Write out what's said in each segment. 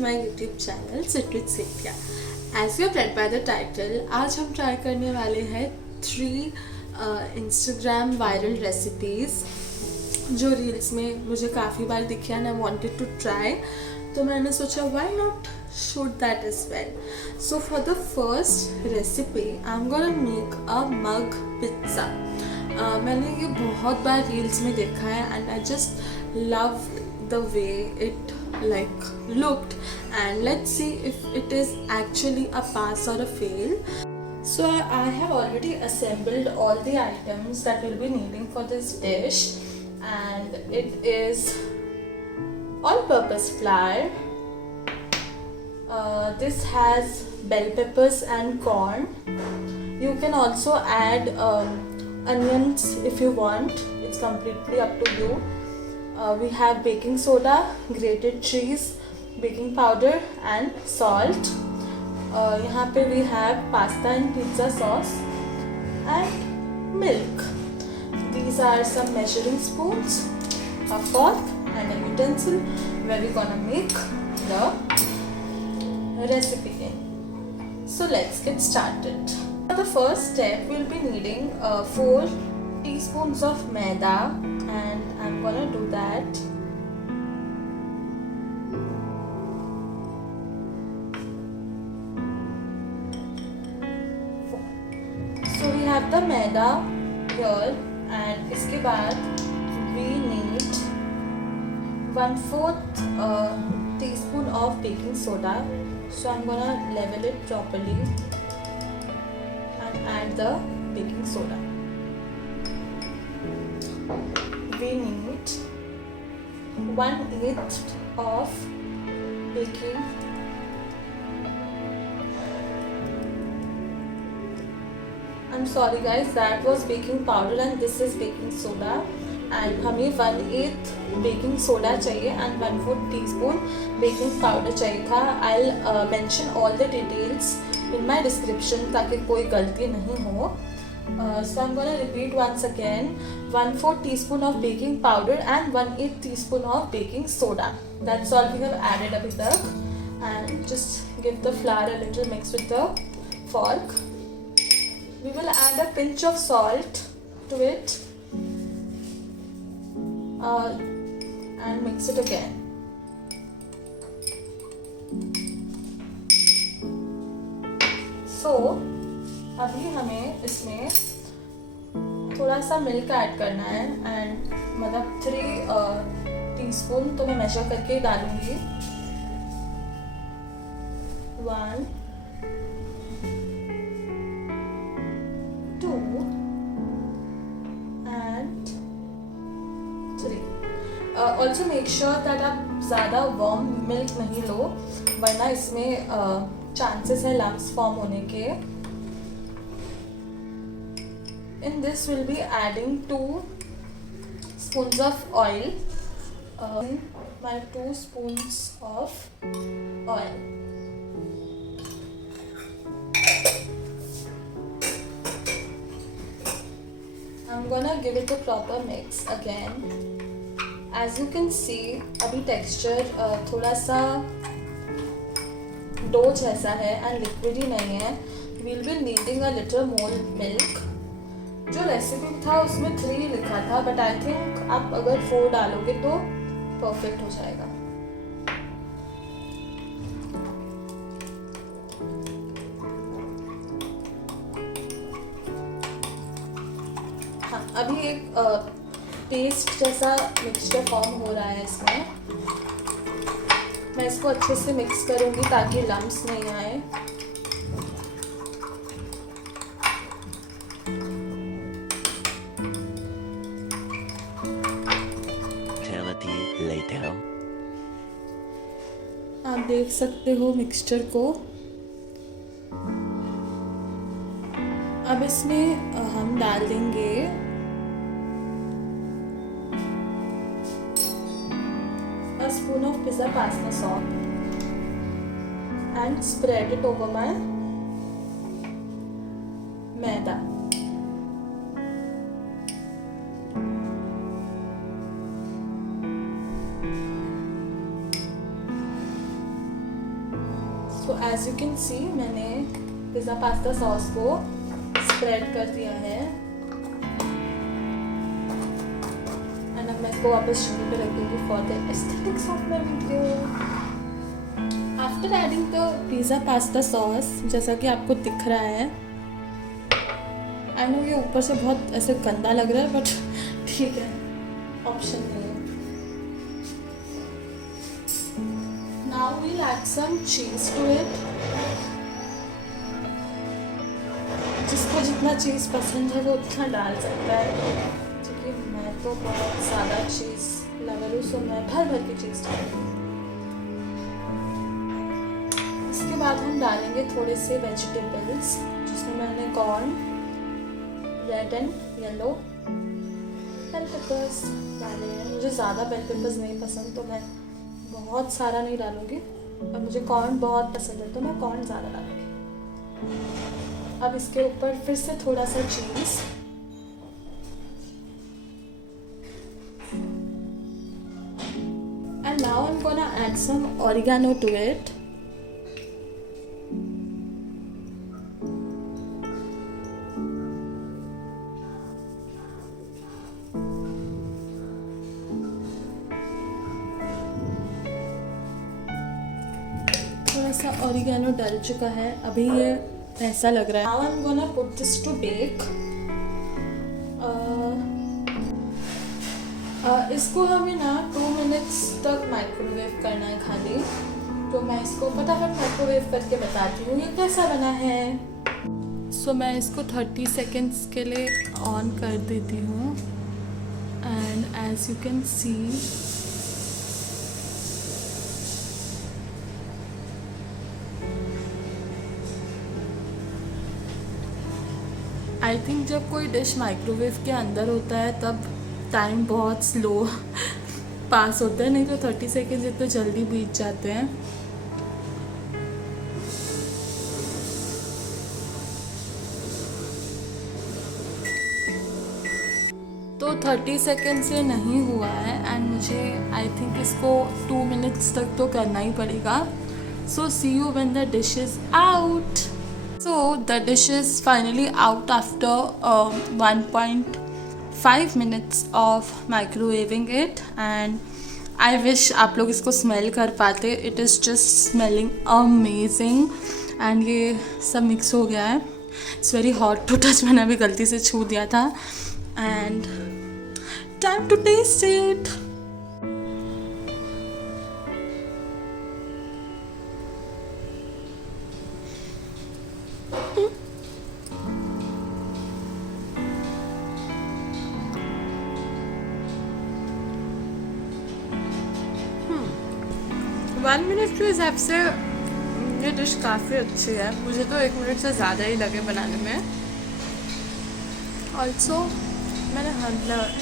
my YouTube channel Sit with Cynthia. As you have read by the title, आज हम ट्राई करने वाले हैं 3 Instagram वायरल रेसिपीज़ जो रील्स में मुझे काफ़ी बार दिखी and I wanted to try, तो मैंने सोचा why not shoot that as well. So for the first recipe I am gonna make a mug pizza. मैंने ये बहुत बार रील्स में देखा है and I just love the way it like looked, and let's see if it is actually a pass or a fail. So I have already assembled all the items that we'll be needing for this dish, and it is all-purpose flour. This has bell peppers and corn. You can also add onions if you want. It's completely up to you. We have baking soda, grated cheese, baking powder and salt. यहाँ पे we have pasta and pizza sauce and milk. These are some measuring spoons, a fork and a utensil where we're gonna make the recipe in. So let's get started. For the first step, we'll be needing 4 teaspoons of maida, and I'm gonna do that. So we have the maida here, and इसके बाद we need 1/4 teaspoon of baking soda. So I'm gonna level it properly and add the baking soda. We need 1/8 of baking I'm sorry guys, that was baking powder and this is baking soda, and हमें 1/8 baking soda चाहिए and 1/4 teaspoon baking powder चाहिए था. I'll mention all the details in my description ताकि कोई गलती नहीं हो. So I'm gonna repeat once again: 1/4 teaspoon of baking powder and 1/8 teaspoon of baking soda. That's all we have added abhi tak, and just give the flour a little mix with the fork. We will add a pinch of salt to it and mix it again. So अभी हमें इसमें थोड़ा सा milk add करना है, एंड मतलब 3 टीस्पून तो मैं मेजर करके डालूंगी. 1 2 and 3. ऑल्सो मेक श्योर दैट आप ज़्यादा वार्म मिल्क नहीं लो, वरना इसमें चांसेस है लम्स फॉर्म होने के. In this we'll be adding 2 spoons of oil. My 2 spoons of oil. I'm gonna give it a proper mix again. As you can see, अभी texture थोड़ा सा डो जैसा है and liquidy नहीं है. We'll be needing a little more milk. जो रेसिपी था उसमें 3 लिखा था, बट आई थिंक आप अगर 4 डालोगे तो परफेक्ट हो जाएगा. हाँ, अभी एक पेस्ट जैसा मिक्सचर फॉर्म हो रहा है इसमें. मैं इसको अच्छे से मिक्स करूँगी ताकि लम्स नहीं आए. Later. आप देख सकते हो मिक्सचर को. अब इसमें हम डाल देंगे a spoon of pizza pasta sauce and spread it over my maida. As you can see मैंने पिज़्ज़ा पास्ता सॉस को स्प्रेड कर दिया है एंड अब मैं इसको वापस चूल्हे पे रख दूँगी for the aesthetics of my video. After adding the pizza pasta sauce, जैसा कि आपको दिख रहा है, आई नो ये ऊपर से बहुत ऐसे गंदा लग रहा है बट ठीक है, ऑप्शन नहीं है। Now we'll add some cheese to it. जिसको जितना चीज़ पसंद है वो उतना डाल सकता है, क्योंकि मैं तो बहुत ज़्यादा चीज़ लवर हूँ, सो मैं भर भर की चीज़ डालूँगी। इसके बाद हम डालेंगे थोड़े से वेजिटेबल्स, जिसमें मैंने corn, red and yellow bell peppers डाले हैं। मुझे ज़्यादा बेल पेपर्स नहीं पसंद तो मैं बहुत सारा नहीं डालूँगी, और मुझे कॉर्न बहुत पसंद है तो मैं कॉर्न ज़्यादा डालूँगी। अब इसके ऊपर फिर से थोड़ा सा cheese, and now I am gonna add some oregano to it. थोड़ा सा ऑरिगेनो डल चुका है, अभी ये ऐसा लग रहा है। Now I am gonna put this to bake. इसको हमें ना 2 मिनट्स तक माइक्रोवेव करना है खाली, तो मैं इसको फटाफट माइक्रोवेव करके बताती हूँ ये कैसा बना है। सो मैं इसको 30 सेकेंड्स के लिए ऑन कर देती हूँ and as you can see I think जब कोई डिश माइक्रोवेव के अंदर होता है तब टाइम बहुत स्लो पास होता है, नहीं तो 30 सेकेंड्स इतने जल्दी बीत जाते हैं। तो 30 सेकेंड से नहीं हुआ है एंड मुझे आई थिंक इसको 2 मिनट्स तक तो करना ही पड़ेगा। So see you when the dish is out. So the dish is finally out after 1.5 minutes of microwaving it, and I wish आप लोग इसको smell कर पाते। It is just smelling amazing and ये सब mix हो गया है। It's very hot to touch, मैंने अभी गलती से छू दिया था and time to taste it। 1 मिनट के हिसाब से ये डिश काफ़ी अच्छी है, मुझे तो 1 मिनट से ज़्यादा ही लगे बनाने में। ऑल्सो मैंने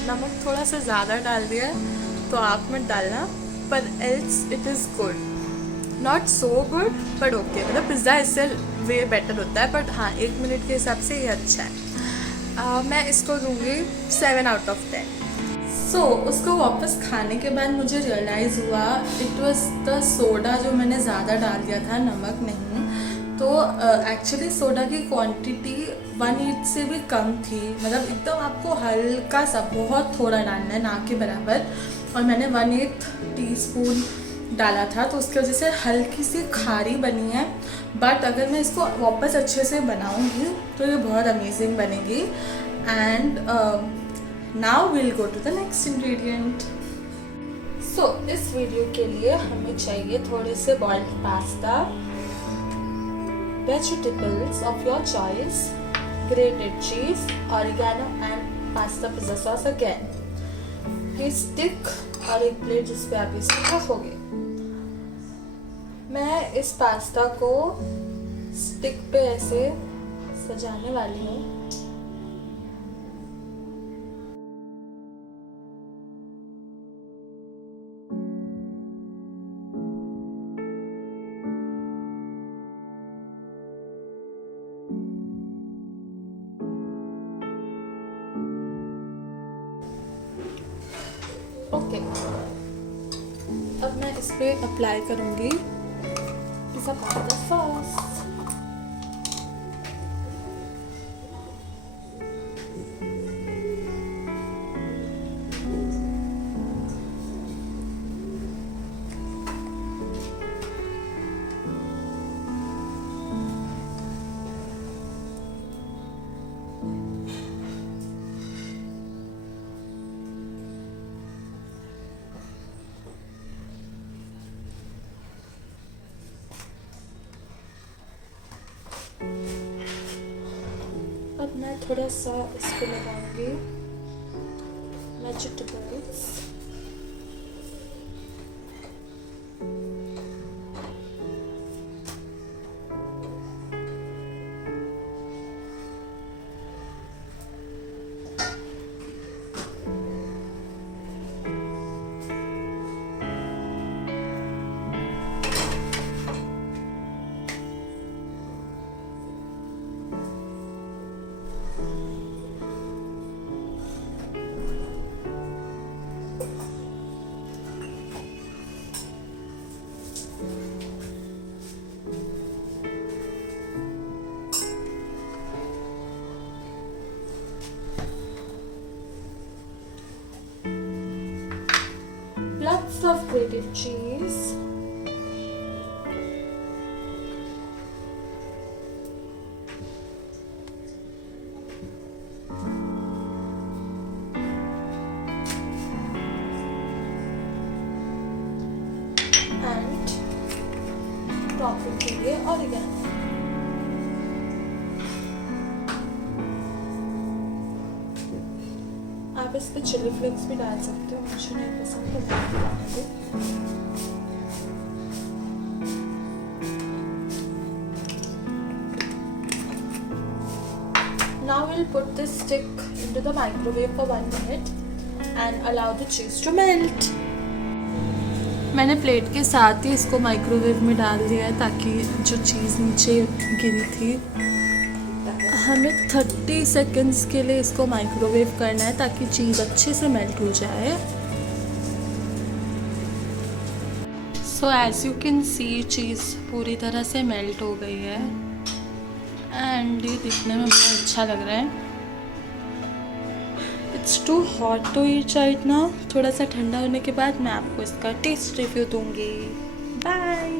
नमक थोड़ा सा ज़्यादा डाल दिया है, तो आप मत डालना, पर else it is good, not so good but okay. मतलब पिज़्ज़ा इससे वे बेटर होता है, बट हाँ 1 मिनट के हिसाब से ये अच्छा है। मैं इसको दूँगी 7 आउट ऑफ 10। सो उसको वापस खाने के बाद मुझे रियलाइज़ हुआ इट वाज द सोडा जो मैंने ज़्यादा डाल दिया था, नमक नहीं। तो एक्चुअली सोडा की क्वांटिटी 1/8 से भी कम थी, मतलब एकदम आपको हल्का सा, बहुत थोड़ा डालना है, ना के बराबर। और मैंने 1/8 टीस्पून डाला था, तो उसकी वजह से हल्की सी खारी बनी है। बट अगर मैं इसको वापस अच्छे से बनाऊंगी तो ये बहुत अमेजिंग बनेगी। And now will go to the next ingredient. So इस वीडियो के लिए हमें चाहिए थोड़े से boiled pasta, vegetables of your choice, grated cheese, oregano and pasta pizza sauce again, a stick और एक प्लेट जिस पे आप इसे रखोगे। मैं इस पास्ता को स्टिक पे ऐसे सजाने वाली हूँ। ओके, अब मैं इस पे अप्लाई करूँगी pizza pasta sauce. अब मैं थोड़ा सा इसको लगाऊंगी vegetables. Lots of grated cheese. And topping के लिए ऑरिगेनो. आप इस पे चिली फ्लेक्स भी डाल सकते हो, मुझे नहीं पसंद तो मैं भी डालूंगी. Now we'll put this stick into the microwave for 1 minute and allow the cheese to melt. मैंने प्लेट के साथ ही इसको माइक्रोवेव में डाल दिया है ताकि जो चीज़ नीचे गिरी थी, हमें 30 सेकेंड्स के लिए इसको माइक्रोवेव करना है ताकि चीज़ अच्छे से मेल्ट हो जाए. So as you can see cheese पूरी तरह से मेल्ट हो गई है एंड ये दिखने में बहुत अच्छा लग रहा है. It's too hot to eat right now. थोड़ा सा ठंडा होने के बाद मैं आपको इसका टेस्ट रिव्यू दूंगी. Bye.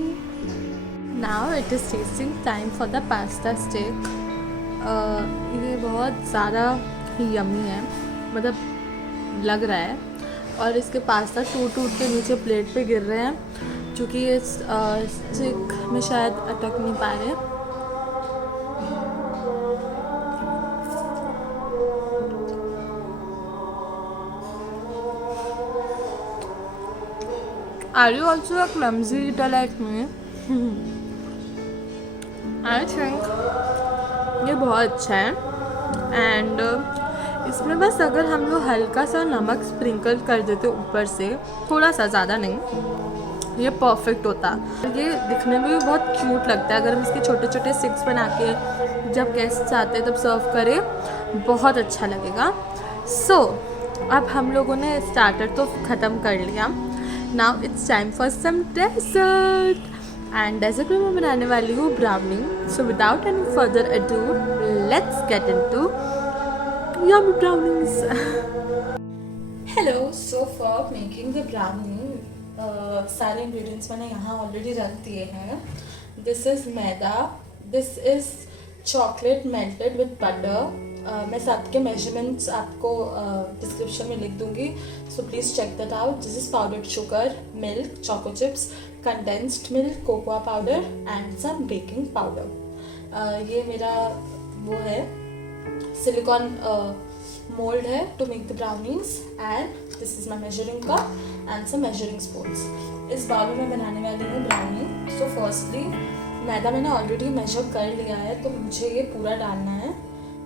Now it is tasting time for the pasta stick. ये बहुत ज़्यादा ही यम्मी है, मतलब लग रहा है. और इसके पास्ता टूट के नीचे प्लेट पे गिर रहे हैं क्योंकि ये स्टिक में शायद अटक नहीं पा रहे. Are you also a clumsy eater like me? I think ये बहुत अच्छा है. एंड इसमें बस अगर हम लोग हल्का सा नमक स्प्रिंकल कर देते ऊपर से, थोड़ा सा, ज़्यादा नहीं, ये परफेक्ट होता. ये दिखने में भी बहुत क्यूट लगता है. अगर हम इसके छोटे छोटे स्टिक्स बना के जब गेस्ट्स आते हैं तब सर्व करें, बहुत अच्छा लगेगा. सो अब हम लोगों ने स्टार्टर तो ख़त्म कर लिया. Now it's time for some dessert. And dessert में मैं बनाने वाली हूँ brownie. So without any further ado let's get into yummy brownies. Hello. So for making the brownie सारे इंग्रेडिएंट्स मैंने यहाँ ऑलरेडी रख दिए हैं. This is maida, this is chocolate melted with butter. मैं साथ के मेजरमेंट्स आपको डिस्क्रिप्शन में लिख दूंगी, so please check that out. This is powdered sugar, milk, choco chips, condensed milk, cocoa powder and some baking powder. ये मेरा वो है सिलिकॉन मोल्ड है to make the brownies. And this is my measuring cup and some measuring spoons. इस bowl में मैं बनाने वाली हूँ ब्राउनी. सो फर्स्टली मैदा मैंने ऑलरेडी मेजर कर लिया है तो मुझे ये पूरा डालना है.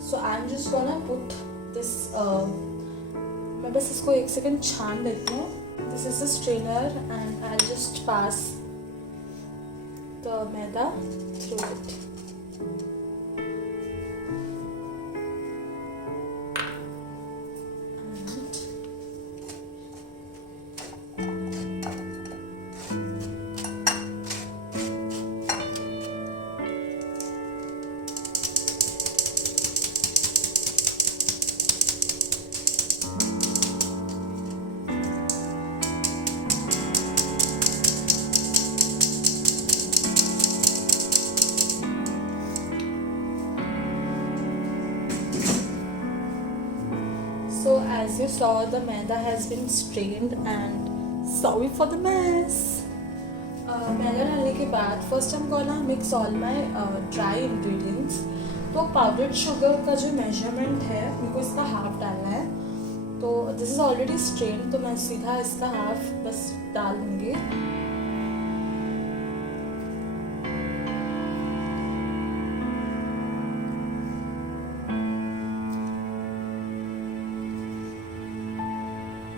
So I am just gonna put this. मैं बस इसको 1 सेकेंड छान देती हूँ. This is a strainer and I just pass the maida through it. So as you saw, the maida has been strained and sorry for the mess. मैदा डालने के बाद फर्स्ट हम gonna mix all my dry ingredients. तो powdered sugar का जो मेजरमेंट है उनको इसका हाफ डालना है. तो दिस इज़ ऑलरेडी स्ट्रेन, तो मैं सीधा इसका हाफ बस डाल दूँगी.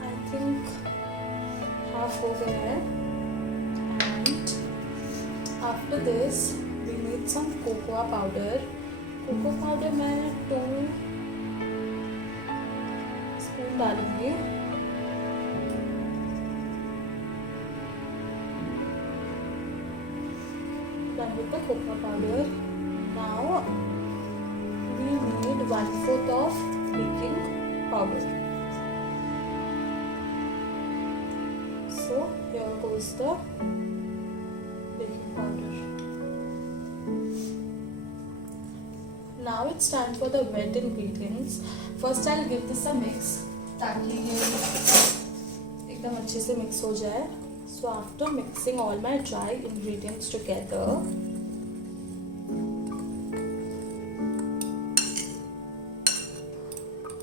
आई थिंक हाफ हो गया है. And after this we need some cocoa powder. Cocoa powder मैं 2 स्पून डालूंगी. Done with the cocoa powder. Now we need 1/4 of baking powder. So here goes the baking powder. Now it's time for the wet ingredients. First I'll give this a mix ताकि ये एकदम अच्छे से मिक्स हो जाए. So after mixing all my dry ingredients together,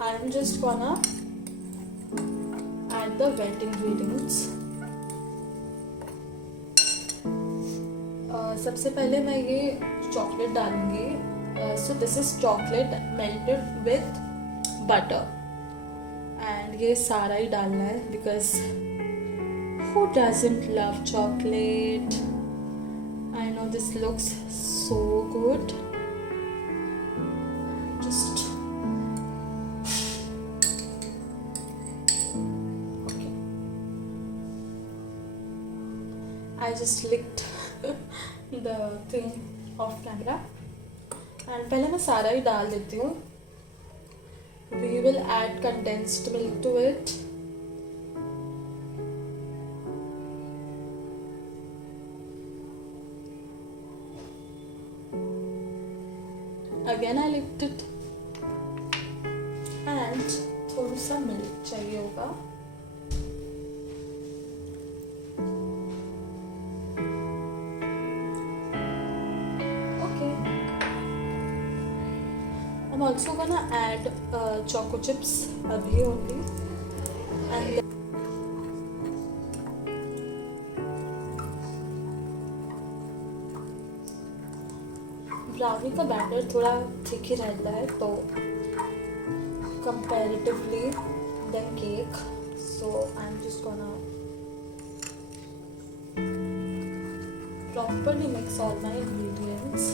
I'm just gonna add the wet ingredients. सबसे पहले मैं ये चॉकलेट डालूंगी. So this is chocolate melted with butter and ये सारा ही डालना है because who doesn't love chocolate? I know this looks so good. Just okay. I just licked the thing off camera. And पहले मैं सारा ही डाल देती हूँ. We will add condensed milk to it. Again I licked it. And थोड़ा सा मिल्क चाहिए होगा. I'm also gonna add choco chips abhi only, and then brownie का बैटर थोड़ा थिक ही रहता है तो comparatively than cake, so I'm just gonna properly mix all my ingredients.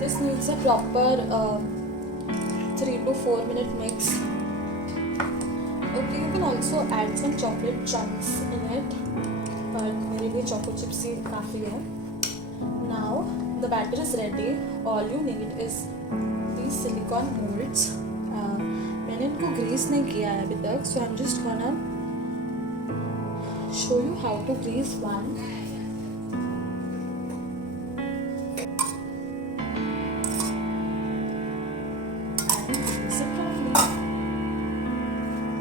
This needs a proper 3 to 4 minute mix. Okay, you can also add some chocolate chunks in it, but मेरे लिए choco chips ही काफ़ी है. Now the batter is ready. All you need is these silicone molds. मैंने इनको grease नहीं किया है अभी तक, so I'm just gonna show you how to grease one.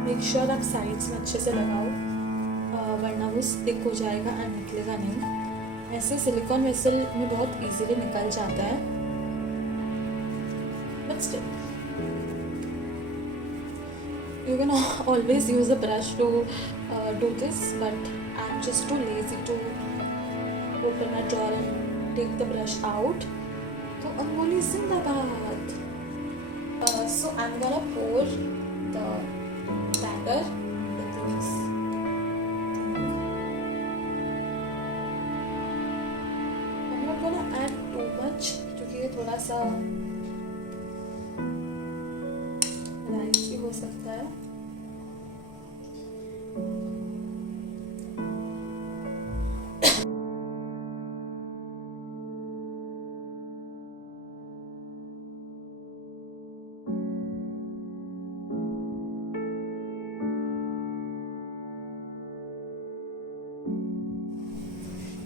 Make sure आप साइड्स में अच्छे से लगाओ, वरना वो स्टिक हो जाएगा एंड निकलेगा नहीं. ऐसे सिलिकॉन वेसल में बहुत इजीली निकल जाता है, but still you can always use a brush to do this, but I am just too lazy to open a drawer and take the brush out. तो अंगुली जिंदाबाद. So I'm gonna pour the batter with this thing. I'm not gonna add too much क्योंकि ये थोड़ा सा लाइट भी हो सकता है.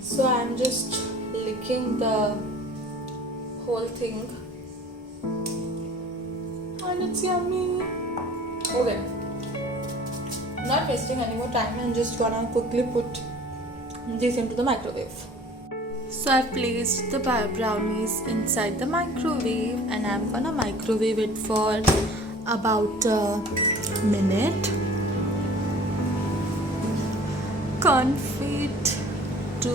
So I'm just licking the whole thing and it's yummy. Okay, not wasting any more time, I'm just gonna quickly put this into the microwave. So I've placed the brownies inside the microwave and I'm gonna microwave it for about a minute. Can't wait to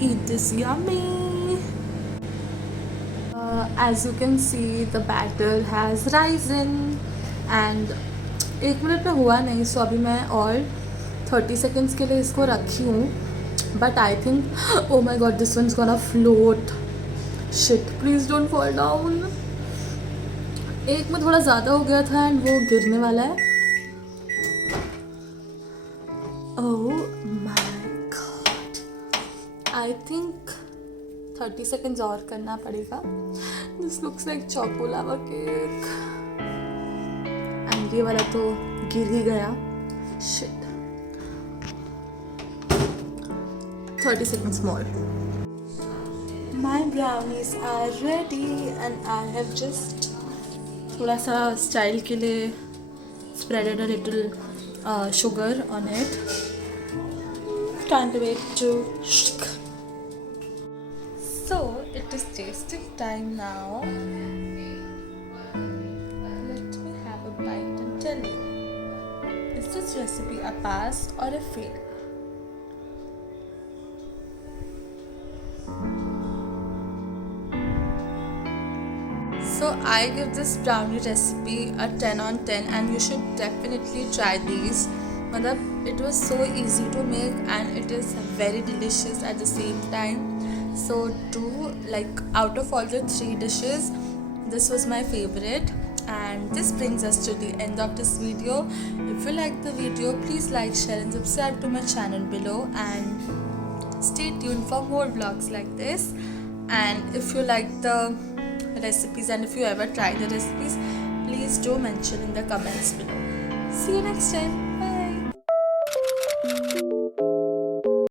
eat this yummy. As you can see, the batter has risen and 1 मिनट में हुआ नहीं, सो अभी मैं और 30 सेकेंड्स के लिए इसको रखी हूँ. But I think oh my God this one is gonna float. Shit, please don't fall down. एक में थोड़ा ज़्यादा हो गया था एंड वो गिरने वाला है. Oh my God, I think 30 सेकेंड्स और करना पड़ेगा. This looks like choco lava cake and ये वाला तो गिर ही गया. शिट. 30 seconds more. My brownies are ready and I have just थोड़ा सा स्टाइल के लिए spreaded a little sugar on it. Time to wait to shake. So it is tasting time now. Let me have a bite and tell you, is this recipe a pass or a fail? So I give this brownie recipe a 10 on 10 and you should definitely try these. It was so easy to make and it is very delicious at the same time. So out of all the 3 dishes, this was my favorite. And this brings us to the end of this video. If you like the video, please like, share and subscribe to my channel below and stay tuned for more vlogs like this. And if you like the recipes and if you ever try the recipes, please do mention in the comments below. See you next time. Bye.